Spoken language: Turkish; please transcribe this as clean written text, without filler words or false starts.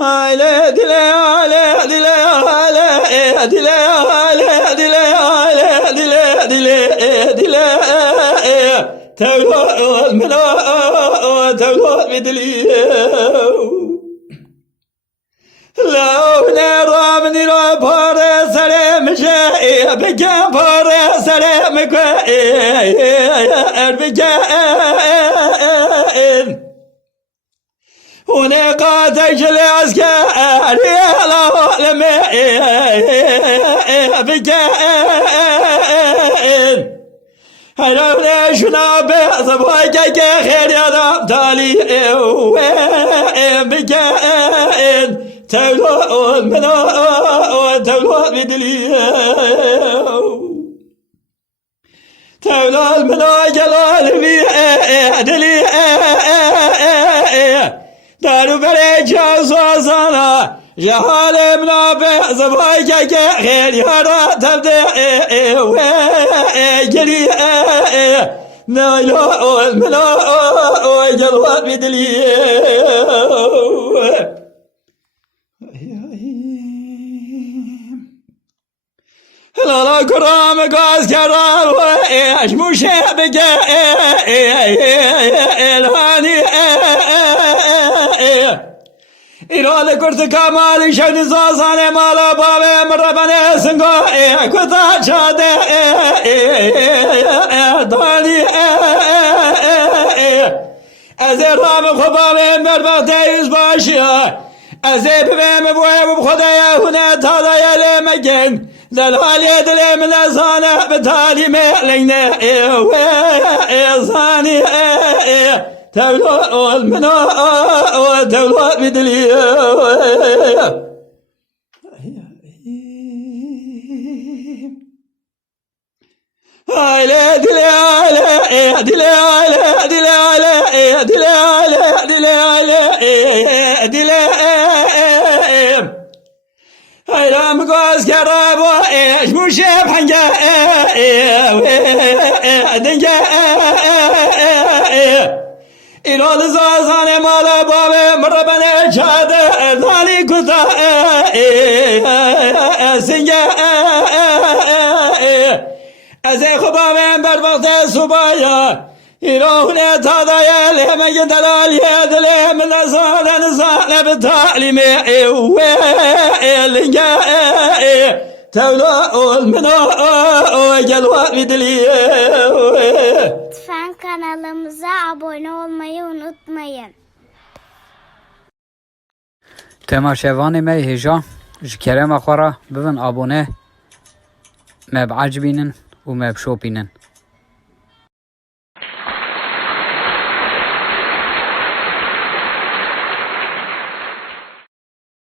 ale dile ale dile ale dile ale dile ale dile dile dile tevlol mena tevlol midli لو نرى من البحر سلام جاء بجا بحر سلام بجا ونقاط جلاس كاري العالم بجا هلونا شناب صبايك خير يا رب تالي بجا تولو منا تولو بدلي تولو منا جلال بي دلي دارو بري جازانا جهال منا بزبايك خير يارا تبدي جلي نايلو منا جلال بدلي لا كرام قاس كرام ايش مشابك الهاني إرادة كرت كمال شن زازان مالا بابا مربنا سنگا كتا شاده داني از رام خباب مربط ایز باشیا از بیم بویم خدای هنه تادای لمگن زلال يدلي من أزانة بتالي مالينا إزاني تولو المنا تولو بدلي دلي دلي دلي دلي هيرام قاس كرابو ايش مشيب حنجا دنجا إلى الزازان مالا بابا مربنا شاد ذالي كتا سنجا أزي خبابا بربط سبايا إلهنا تضايا لهم يدلال يدلي من أزال نزال بتعليم إلنجا تولو المنا جلوة بدلي Lütfen kanalımıza abone olmayı unutmayın. تماشاواني مي هجا جكرم أخورا ببن أبونه ما بعجبينن وما بشوبينن